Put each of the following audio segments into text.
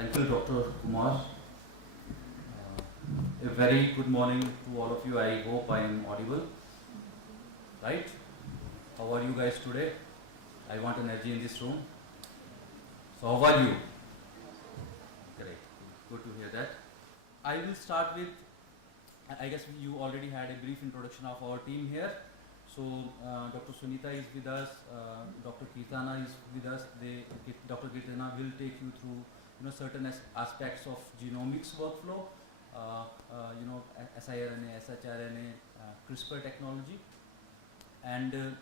Thank you, Dr. Kumar. A very good morning to all of you. I hope I am audible. Right? How are you guys today? I want energy in this room. So how are you? Great. Good to hear that. I will start with, I guess you already had a brief introduction of our team here. So Dr. Sunita is with us, Dr. Kirtana is with us. Dr. Kirtana will take you through certain aspects of genomics workflow, siRNA, shRNA, CRISPR technology, and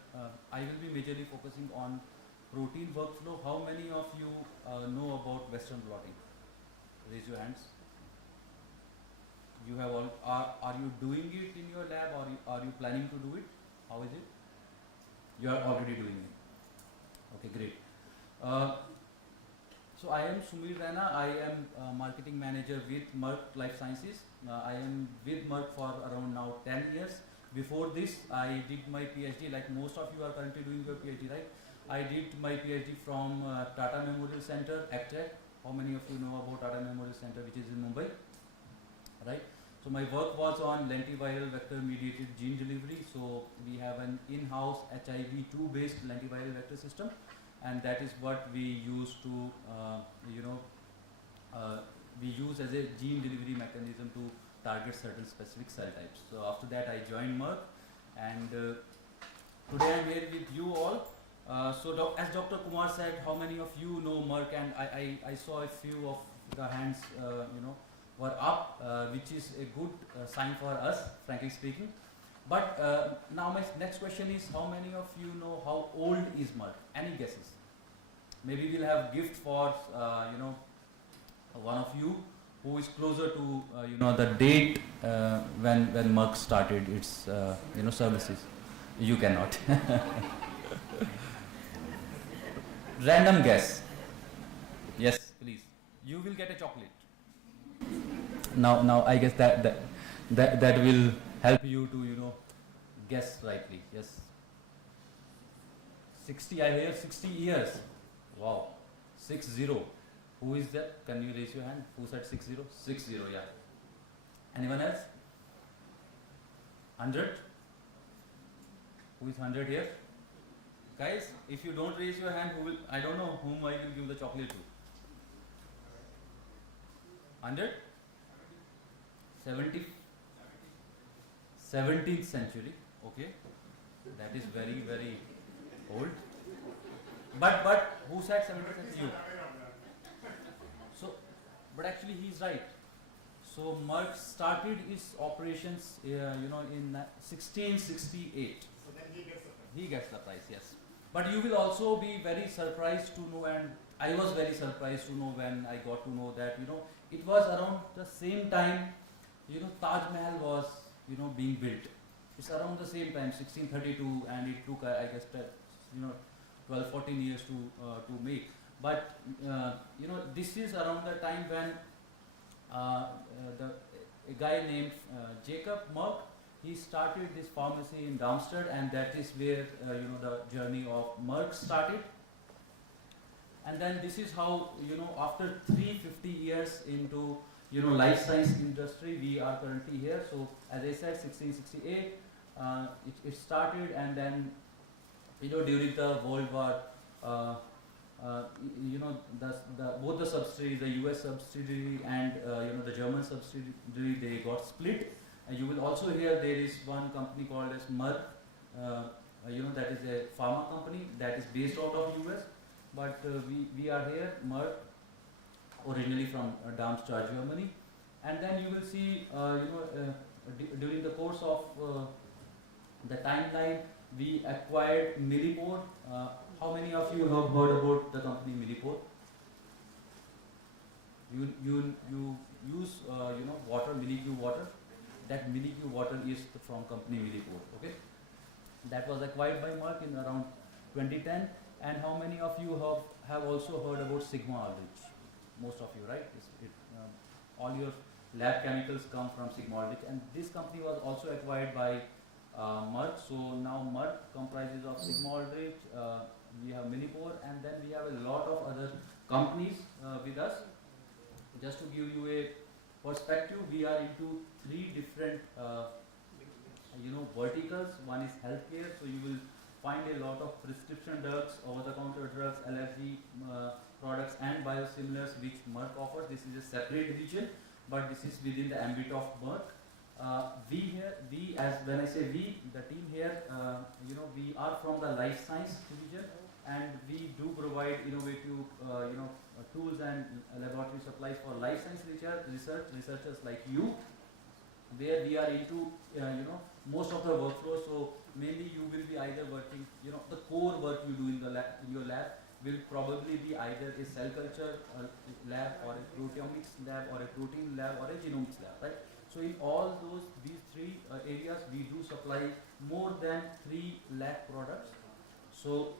I will be majorly focusing on protein workflow. How many of you know about Western blotting? Raise your hands. You have all. Are you doing it in your lab, or are you planning to do it? How is it? You are already doing it. Okay, great. So I am Sumir Raina. I am marketing manager with Merck Life Sciences. I am with Merck for around now 10 years. Before this, I did my PhD, like most of you are currently doing your PhD, right? I did my PhD from Tata Memorial Center, ACTEC. How many of you know about Tata Memorial Center, which is in Mumbai, right? So my work was on lentiviral vector-mediated gene delivery. So we have an in-house HIV-2 based lentiviral vector system, and that is what we use to, we use as a gene delivery mechanism to target certain specific cell types. So after that, I joined Merck, and today I'm here with you all. So as Dr. Kumar said, how many of you know Merck? And I saw a few of the hands, were up, which is a good sign for us, frankly speaking. But now my next question is, how many of you know how old is Merck? Any guesses? Maybe we'll have gift for one of you who is closer to the date when Merck started its services. You cannot. Random guess. Yes, please. You will get a chocolate. Now I guess that will help you to guess rightly. Yes. 60. I hear 60 years. Wow. 60. Who is that? Can you raise your hand? Who said 60? 60. Yeah. Anyone else? 100. Who is 100 here? Guys, if you don't raise your hand, I don't know whom I will give the chocolate to. 100? 70? 17th century. Okay. That is very, very old. But who said 17th century? You. So, but actually he is right. So Merck started its operations, in 1668. So then he gets the prize. He gets the prize, yes. But you will also be very surprised to know, and I was very surprised to know when I got to know that it was around the same time Taj Mahal was being built. It's around the same time, 1632, and it took I guess 12-14 years to make. But this is around the time when a guy named Jacob Merck, he started this pharmacy in Darmstadt, and that is where the journey of Merck started. And then this is how after 350 years into life science industry, we are currently here. So as I said, 1668 it started, and then during the World War, both the subsidiaries, the US subsidiary and the German subsidiary, they got split. You will also hear there is one company called as Merck, that is a pharma company that is based out of US, but we are here, Merck, originally from Darmstadt, Germany. And then you will see, during the course of the timeline, we acquired Millipore. How many of you have heard about the company Millipore? You use water, Millicube water. That Millicube water is from company Millipore. Okay, that was acquired by Merck in around 2010. And how many of you have also heard about Sigma Aldrich? Most of you, right? All your lab chemicals come from Sigma Aldrich, and this company was also acquired by Merck. So now Merck comprises of Sigma Aldrich, we have Millipore, and then we have a lot of other companies with us. Just to give you a perspective, we are into three different verticals. One is healthcare, so you will find a lot of prescription drugs, over-the-counter drugs, allergy products, and biosimilars which Merck offers. This is a separate division, but this is within the ambit of Merck. When I say we, the team here, we are from the life science division, and we do provide innovative, tools and laboratory supplies for life science researchers like you, where we are into, most of the workflow. So mainly you will be either working, the core work you do in the in your lab will probably be either a cell culture lab, or a proteomics lab, or a protein lab, or a genomics lab, right? So in all these three areas, we do supply more than 3 lakh products. So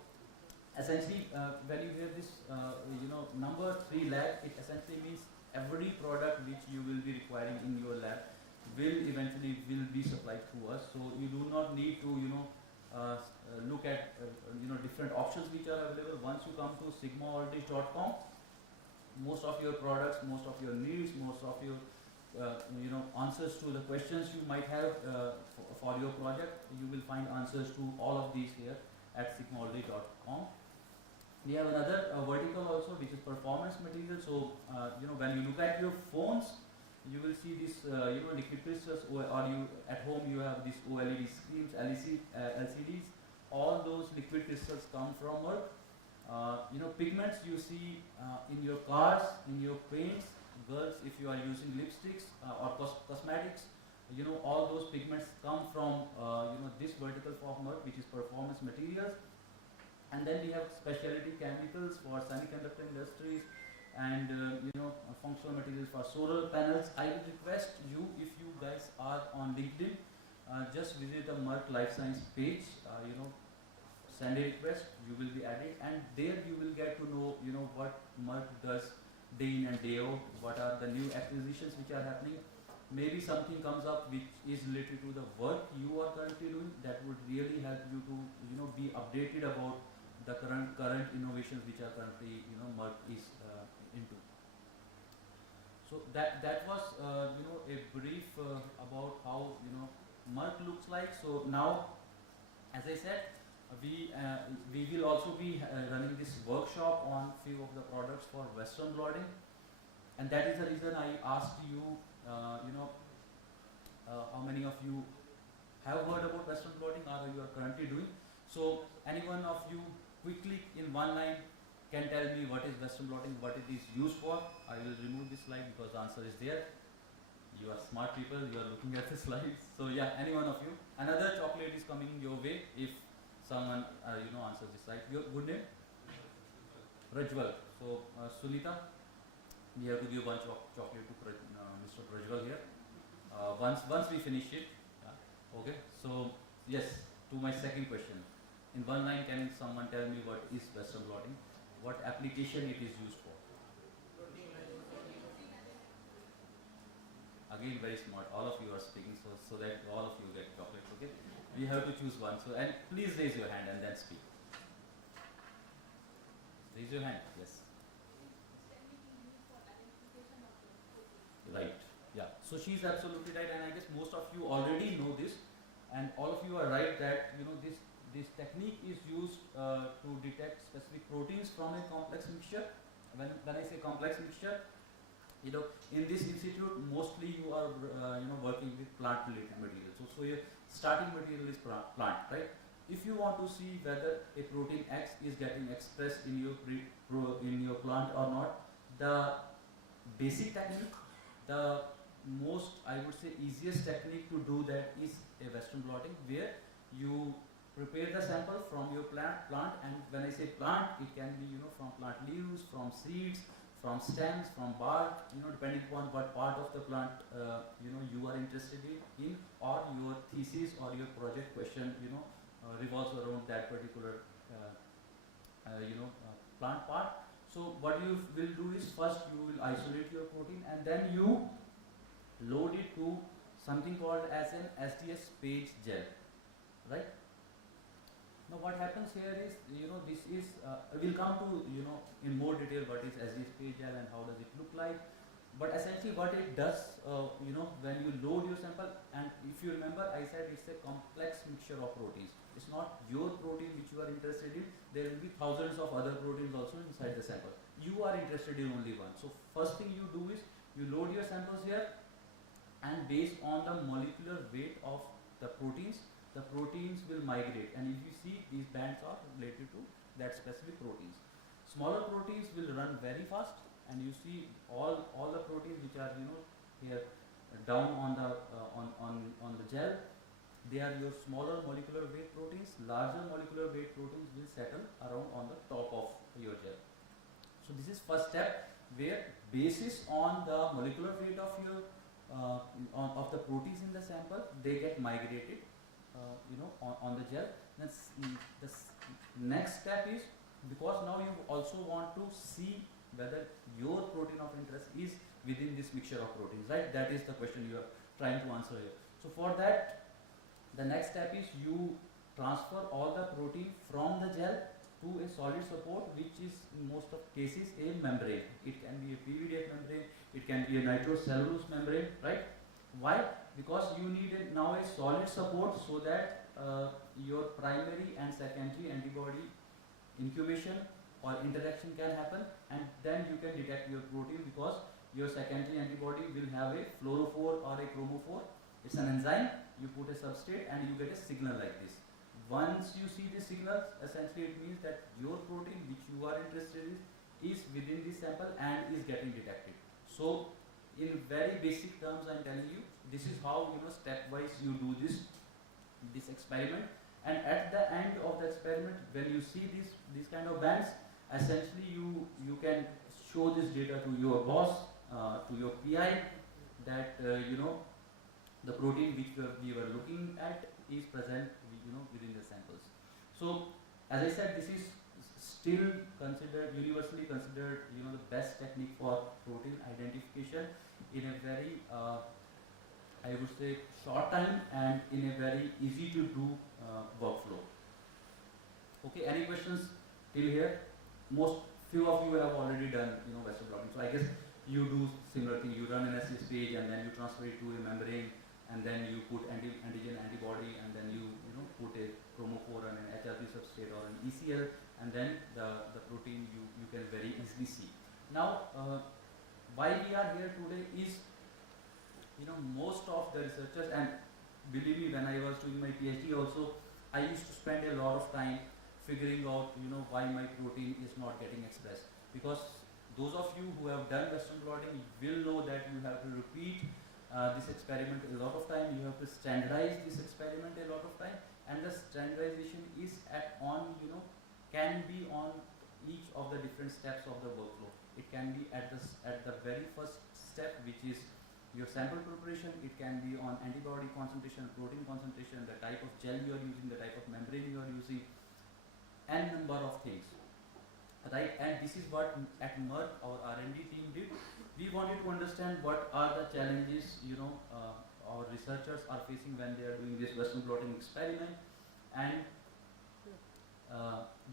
essentially, when you hear this, number 3 lakh, it essentially means every product which you will be requiring in your lab will be supplied through us. So you do not need to, look at, different options which are available. Once you come to sigmaordish.com, most of your products, most of your needs, most of your answers to the questions you might have for your project, you will find answers to all of these here at sigmaordish.com. We have another vertical also, which is performance material. So when you look at your phones, you will see this liquid crystals, or you at home you have these OLED screens, LCDs. All those liquid crystals come from Merck. Pigments you see in your cars, in your paints. Girls, if you are using lipsticks or cosmetics, all those pigments come from this vertical for Merck, which is performance materials. And then we have specialty chemicals for semiconductor industries, and functional materials for solar panels. I would request you, if you guys are on LinkedIn, just visit the Merck Life Science page. Send a request, you will be added, and there you will get to know what Merck does day in and day out, what are the new acquisitions which are happening. Maybe something comes up which is related to the work you are currently doing, that would really help you to be updated about the current innovations which are currently Merck is into. So that was a brief about how Merck looks like. So now, as I said, we will also be running this workshop on few of the products for Western blotting, and that is the reason I asked you, how many of you have heard about Western blotting, or you are currently doing. So any one of you quickly in one line can tell me what is Western blotting, what it is used for. I will remove this slide because the answer is there. You are smart people, you are looking at the slides. So yeah, any one of you. Another chocolate is coming your way if someone answers this slide. Your good name? Prajwal. So Sunita, we have to give a bunch of chocolate to Mr. Prajwal here. Once we finish it. Okay. So yes, to my second question. In one line, can someone tell me what is Western blotting? What application it is used for? Again, very smart. All of you are speaking, so that all of you get chocolates. Okay. We have to choose one. So, and please raise your hand and then speak. Raise your hand. Yes. Right. Yeah. So she's absolutely right, and I guess most of you already know this, and all of you are right that this technique is used to detect specific proteins from a complex mixture. When I say complex mixture, in this institute mostly you are working with plant-related materials. So your starting material is plant, right? If you want to see whether a protein X is getting expressed in your plant or not, the basic technique, the most, I would say, easiest technique to do that is a Western blotting, where you prepare the sample from your plant, and when I say plant, it can be from plant leaves, from seeds, from stems, from bark, depending upon what part of the plant you are interested in, or your thesis or your project question revolves around that particular plant part. So what you will do is, first you will isolate your protein, and then you load it to something called as an SDS page gel, right? Now what happens here is, this is, we'll come to, in more detail what is SDS page gel and how does it look like. But essentially what it does, when you load your sample, and if you remember, I said it's a complex mixture of proteins. It's not your protein which you are interested in. There will be thousands of other proteins also inside the sample. You are interested in only one. So first thing you do is you load your samples here, and based on the molecular weight of the proteins will migrate. And if you see, these bands are related to that specific proteins. Smaller proteins will run very fast, and you see all the proteins which are here down on the on the gel, they are your smaller molecular weight proteins. Larger molecular weight proteins will settle around on the top of your gel. So this is first step, where basis on the molecular weight of your of the proteins in the sample, they get migrated on the gel. Then the next step is, because now you also want to see whether your protein of interest is within this mixture of proteins, right? That is the question you are trying to answer here. So for that, the next step is you transfer all the protein from the gel to a solid support, which is in most of cases a membrane. It can be a PVDF membrane, it can be a nitrocellulose membrane, right? Why? Because you need now a solid support, so that your primary and secondary antibody incubation or interaction can happen, and then you can detect your protein, because your secondary antibody will have a fluorophore or a chromophore. It's an enzyme. You put a substrate and you get a signal like this. Once you see the signal, essentially it means that your protein which you are interested in is within this sample and is getting detected. So in very basic terms, I am telling you, this is how stepwise you do this experiment. And at the end of the experiment, when you see these kind of bands, essentially you can show this data to your boss, to your PI, that the protein which we were looking at is present within the samples. So as I said, this is still considered, universally considered the best technique for protein identification in a very I would say short time and in a very easy to do workflow. Okay, any questions till here? Most few of you have already done Western blotting. So I guess you do similar thing. You run an assay stage and then you transfer it to a membrane, and then you put antigen antibody, and then you put a chromophore and an HRP substrate or an ECL, and then the protein you can very easily see. Now why we are here today is most of the researchers, and believe me, when I was doing my PhD also, I used to spend a lot of time figuring out why my protein is not getting expressed, because those of you who have done Western blotting will know that you have to repeat this experiment a lot of time. You have to standardize this experiment a lot of time, and the standardization is can be on each of the different steps of the workflow. It can be at the very first step, which is your sample preparation. It can be on antibody concentration, protein concentration, the type of gel you are using, the type of membrane you are using, n number of things, right? And this is what at Merck our R&D team did. We wanted to understand what are the challenges our researchers are facing when they are doing this Western blotting experiment, and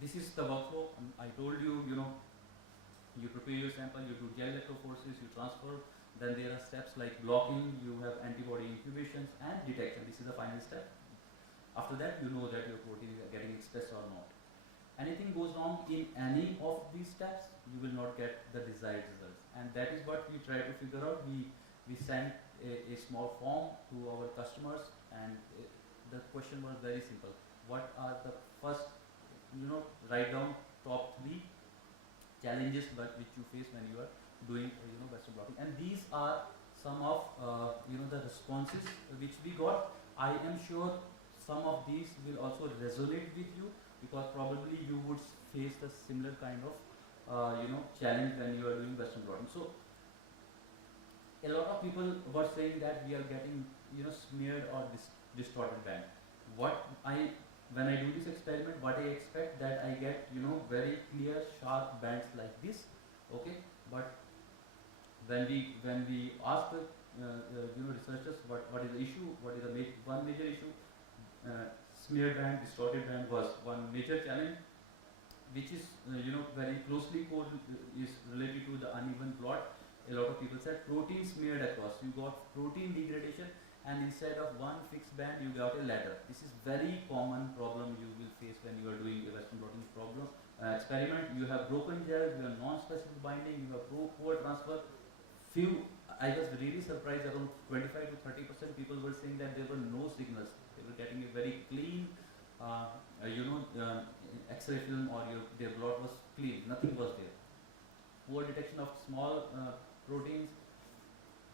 this is the workflow. I told you, you prepare your sample, you do gel electrophoresis, you transfer, then there are steps like blocking, you have antibody incubations and detection. This is the final step. After that, you know that your protein is getting expressed or not. Anything goes wrong in any of these steps, you will not get the desired results. And that is what we try to figure out. We sent a small form to our customers, and the question was very simple. What are the first, write down top 3 challenges which you face when you are doing Western blotting. And these are some of the responses which we got. I am sure some of these will also resonate with you, because probably you would face the similar kind of challenge when you are doing Western blotting. So a lot of people were saying that we are getting smeared or distorted band. When I do this experiment, what I expect that I get very clear sharp bands like this, okay? But when we ask the researchers what is the issue, what is the one major issue, smeared band, distorted band was one major challenge, which is very closely is related to the uneven blot. a lot of people said protein smeared across. You got protein degradation, and instead of one fixed band, you got a ladder. This is very common problem you will face when you are doing a Western blotting problem experiment. You have broken gels, you have non-specific binding, you have poor transfer. I was really surprised, around 25 to 30% people were saying that there were no signals. They were getting a very clean, X-ray film, or their blot was clean, nothing was there. Poor detection of small proteins,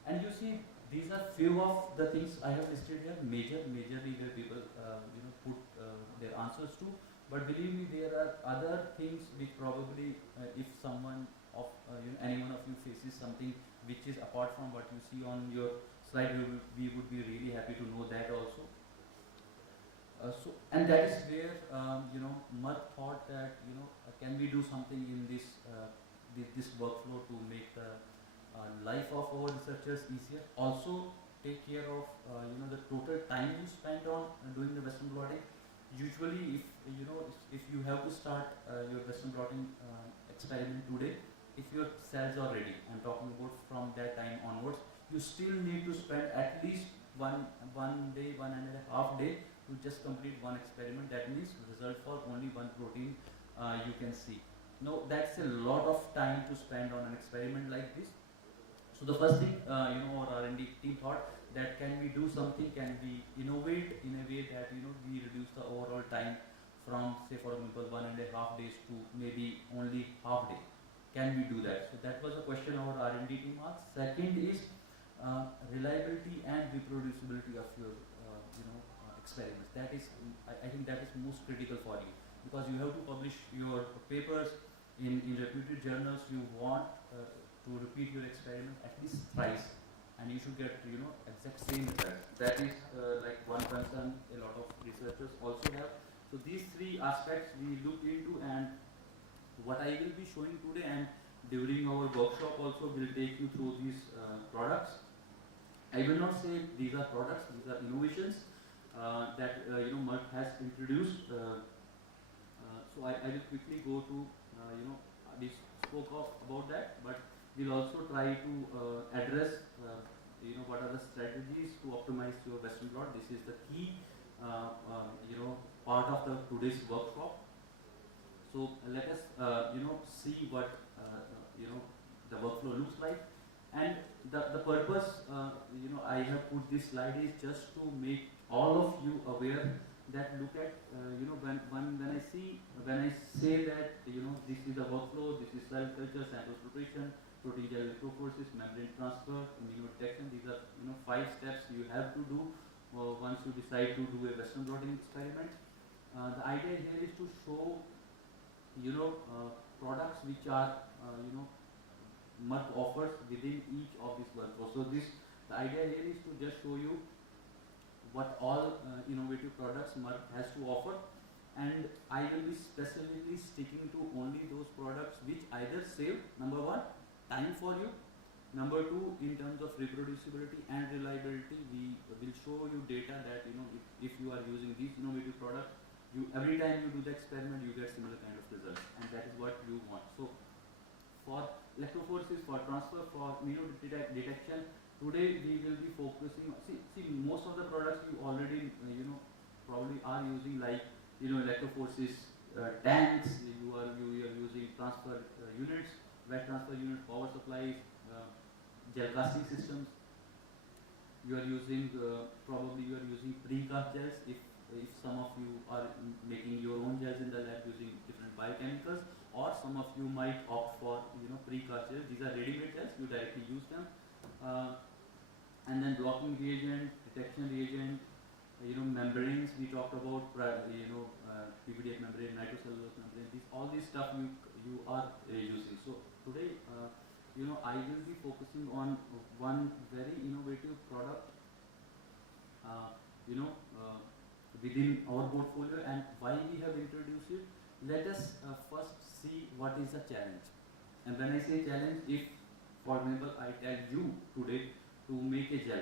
and you see these are few of the things I have listed here. Majorly where people put their answers to, but believe me, there are other things which probably if someone of any one of you faces something which is apart from what you see on your slide, we would be really happy to know that also. And that is where Mud thought that can we do something in this workflow to make the life of our researchers easier. Also take care of the total time you spend on doing the Western blotting. Usually, if you have to start your Western blotting experiment today, if your cells are ready, I'm talking about from that time onwards, you still need to spend at least one day, 1.5 days to just complete one experiment. That means result for only one protein you can see. Now that's a lot of time to spend on an experiment like this. So the first thing our R&D team thought that can we do something, can we innovate in a way that we reduce the overall time from, say for example, 1.5 days to maybe only half day. Can we do that? So that was a question our R&D team asked. Second is reliability and reproducibility of your experiments. That is, I think that is most critical for you, because you have to publish your papers in reputed journals. You want to repeat your experiment at least thrice, and you should get exact same result. That is like one concern a lot of researchers also have. So these three aspects we looked into, and what I will be showing today and during our workshop also will take you through these products. I will not say these are products, these are innovations that Merck has introduced. So I will quickly go to we spoke about that, but we'll also try to address what are the strategies to optimize your Western blot. This is the key part of the today's workshop. So let us see what the workflow looks like, and the purpose I have put this slide is just to make all of you aware that look at when I say that this is the workflow, this is cell culture, sample preparation, protein gel electrophoresis, membrane transfer, immunodetection. These are 5 steps you have to do once you decide to do a Western blotting experiment. The idea here is to show products which are Merck offers within each of these workflows. So the idea here is to just show you what all innovative products Merck has to offer, and I will be specifically sticking to only those products which either save, number one, time for you, number two, in terms of reproducibility and reliability, we will show you data that if you are using these innovative products, every time you do the experiment you get similar kind of results, and that is what you want. So for electrophoresis, for transfer, for immunodetection, today we will be focusing. See, most of the products you already probably are using, like electrophoresis tanks. You are using transfer units, wet transfer units, power supplies, gel casting systems. You are using probably you are using precast gels. If some of you are making your own gels in the lab using different biochemicals, or some of you might opt for precast gels. These are ready-made gels. You directly use them. And then blocking reagent, detection reagent, membranes we talked about, PVDF membrane, nitrocellulose membrane. All these stuff you are using. So today, I will be focusing on one very innovative product, within our portfolio, and why we have introduced it. Let us first see what is the challenge. And when I say challenge, if, for example, I tell you today to make a gel,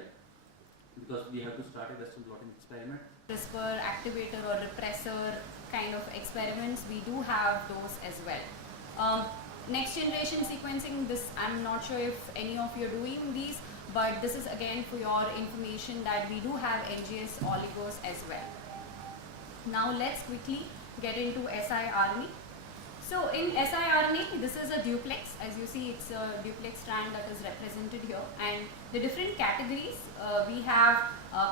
because we have to start a Western blotting experiment. CRISPR activator or repressor kind of experiments, we do have those as well. next generation sequencing, this I'm not sure if any of you are doing these, but this is again for your information that we do have NGS oligos as well. Now let's quickly get into siRNA. So in siRNA, this is a duplex. As you see, it's a duplex strand that is represented here. And the different categories, we have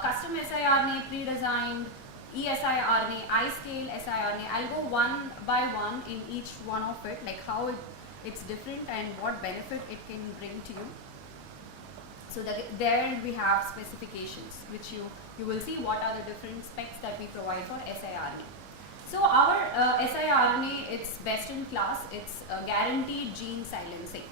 custom siRNA, pre-designed, eSiRNA, iScale siRNA. I'll go one by one in each one of it, like how it's different and what benefit it can bring to you. So there we have specifications, which you will see what are the different specs that we provide for siRNA. So our siRNA, it's best in class. It's guaranteed gene silencing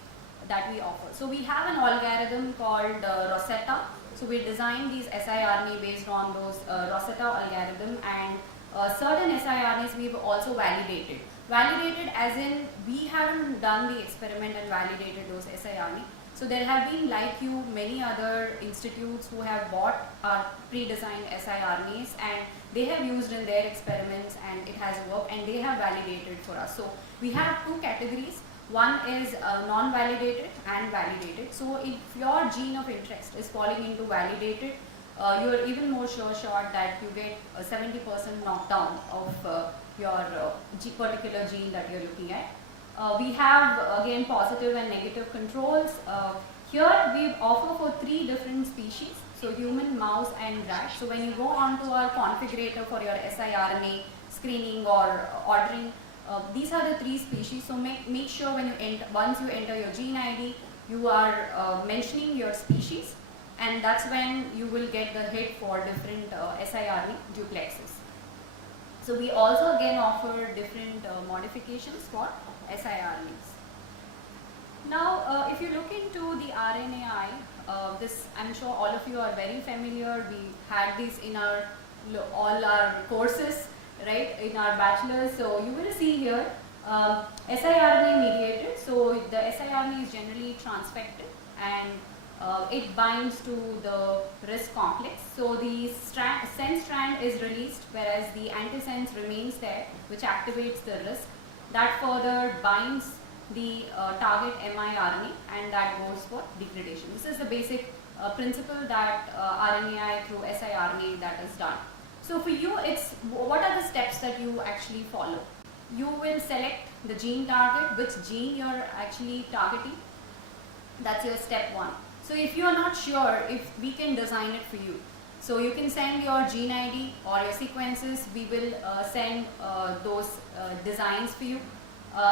that we offer. So we have an algorithm called Rosetta. So we designed these siRNA based on those Rosetta algorithm, and certain siRNAs we've also validated. Validated as in we haven't done the experiment and validated those siRNA. So there have been, like you, many other institutes who have bought our pre-designed siRNAs and they have used in their experiments and it has worked and they have validated for us. So we have two categories. One is non-validated and validated. So if your gene of interest is falling into validated, you are even more sure that you get a 70% knockdown of your particular gene that you are looking at. We have again positive and negative controls. Here we offer for 3 different species, so human, mouse and rat. So when you go on to our configurator for your siRNA screening or ordering, these are the 3 species. So make sure when you once you enter your gene ID, you are mentioning your species, and that's when you will get the hit for different siRNA duplexes. So we also again offer different modifications for siRNAs. Now, if you look into the RNAi, this I'm sure all of you are very familiar. We had this in all our courses, right, in our bachelor's. So you will see here siRNA mediated. So the siRNA is generally transfected and it binds to the RISC complex. So the sense strand is released, whereas the antisense remains there, which activates the RISC. That further binds the target miRNA and that goes for degradation. This is the basic principle that RNAi through siRNA that is done. So for you, it's what are the steps that you actually follow? You will select the gene target, which gene you're actually targeting. That's your step 1. So if you are not sure if we can design it for you, so you can send your gene ID or your sequences, we will send those designs for you.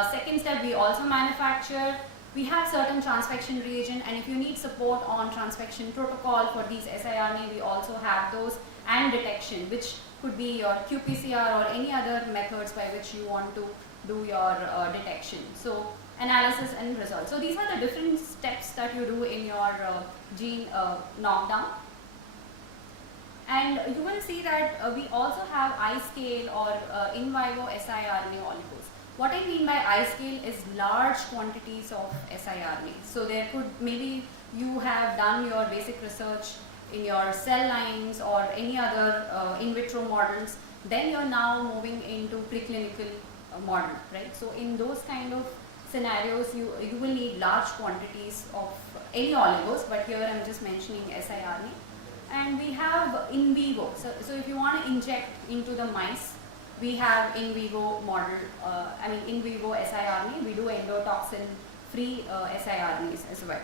Second step, we also manufacture. We have certain transfection reagent, and if you need support on transfection protocol for these siRNA, we also have those, and detection, which could be your qPCR or any other methods by which you want to do your detection. So analysis and results. So these are the different steps that you do in your gene knockdown. And you will see that we also have iScale or in vivo siRNA oligos. What I mean by iScale is large quantities of siRNA. So there could, maybe you have done your basic research in your cell lines or any other in vitro models, then you're now moving into preclinical model, right? So in those kind of scenarios, you will need large quantities of any oligos, but here I'm just mentioning siRNA. And we have in vivo. So if you want to inject into the mice, we have in vivo model, in vivo siRNA. We do endotoxin free siRNAs as well.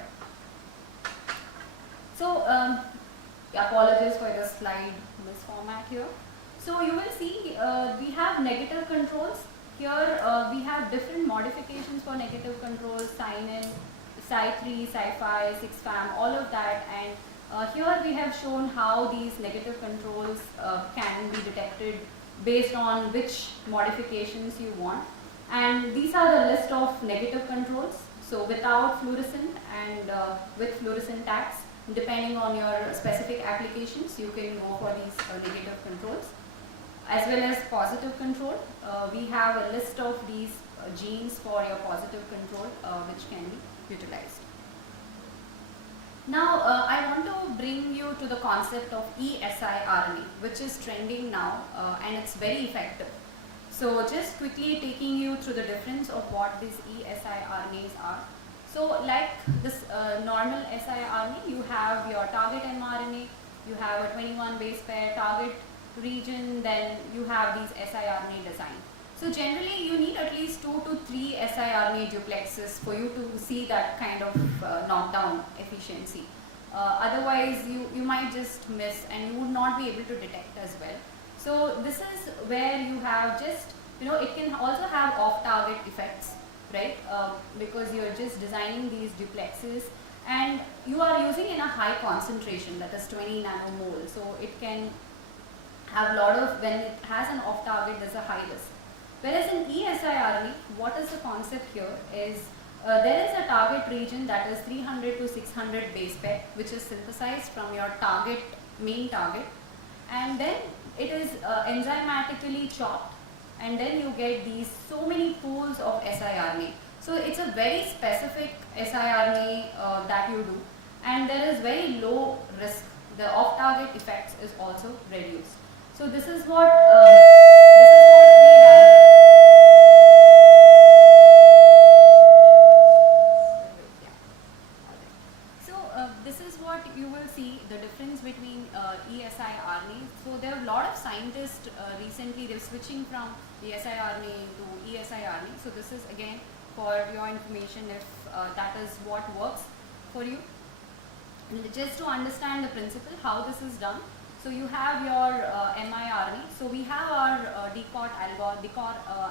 So apologies for the slide misformat here. So you will see we have negative controls. Here we have different modifications for negative controls, sign-in, Cy3, Cy5, 6-FAM, all of that. And here we have shown how these negative controls can be detected based on which modifications you want. And these are the list of negative controls. So without fluorescent and with fluorescent tags, depending on your specific applications, you can go for these negative controls. As well as positive control, we have a list of these genes for your positive control which can be utilized. Now I want to bring you to the concept of eSiRNA, which is trending now and it's very effective. So just quickly taking you through the difference of what these siRNAs are. So like this normal siRNA, you have your target mRNA, you have a 21 base pair target region, then you have these siRNA design. So generally you need at least 2 to 3 siRNA duplexes for you to see that kind of knockdown efficiency. Otherwise you might just miss and you would not be able to detect as well. So this is where you have just, it can also have off-target effects, right? Because you're just designing these duplexes and you are using in a high concentration, that is 20 nanomole. So it can have a lot of, when it has an off-target, there's a high risk. Whereas in siRNA, what is the concept here is there is a target region that is 300 to 600 base pair, which is synthesized from your target, main target, and then it is enzymatically chopped, and then you get these so many pools of siRNA. So it's a very specific siRNA that you do, and there is very low risk. The off-target effects is also reduced. So this is what we have. This is what you will see, the difference between siRNA. So there are a lot of scientists recently, they're switching from the siRNA to siRNA. So this is again for your information if that is what works for you. And just to understand the principle, how this is done. So you have your miRNA. So we have our DCOR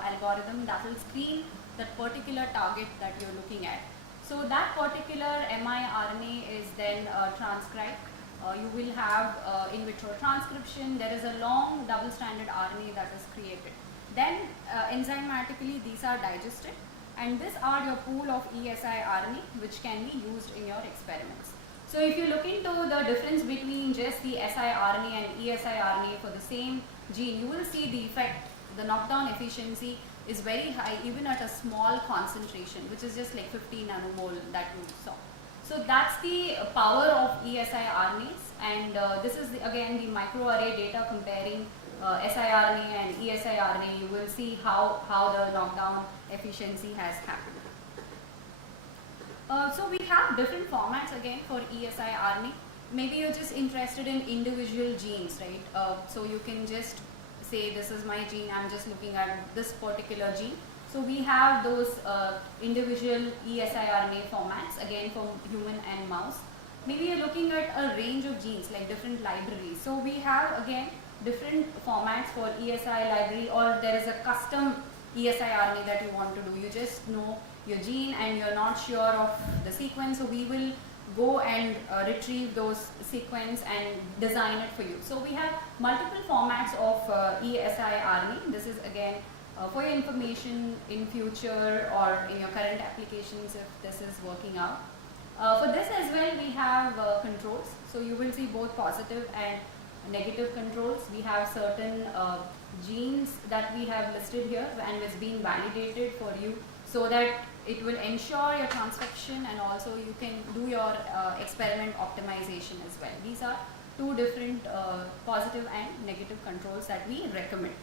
algorithm that will screen that particular target that you're looking at. So that particular miRNA is then transcribed. You will have in vitro transcription. There is a long double-stranded RNA that is created. Then enzymatically these are digested, and these are your pool of siRNA which can be used in your experiments. So if you look into the difference between just the siRNA and siRNA for the same gene, you will see the effect, the knockdown efficiency is very high even at a small concentration, which is just like 50 nanomole that you saw. So that's the power of siRNAs, and this is again the microarray data comparing siRNA and siRNA. You will see how the knockdown efficiency has happened. So we have different formats again for siRNA. Maybe you're just interested in individual genes, right? So you can just say this is my gene, I'm just looking at this particular gene. So we have those individual siRNA formats again for human and mouse. Maybe you're looking at a range of genes like different libraries. So we have again different formats for ESI library, or there is a custom siRNA that you want to do. You just know your gene and you're not sure of the sequence, so we will go and retrieve those sequence and design it for you. So we have multiple formats of siRNA. This is again for your information in future or in your current applications if this is working out. For this as well we have controls. So you will see both positive and negative controls. We have certain genes that we have listed here and it's been validated for you so that it will ensure your transfection and also you can do your experiment optimization as well. These are two different positive and negative controls that we recommend.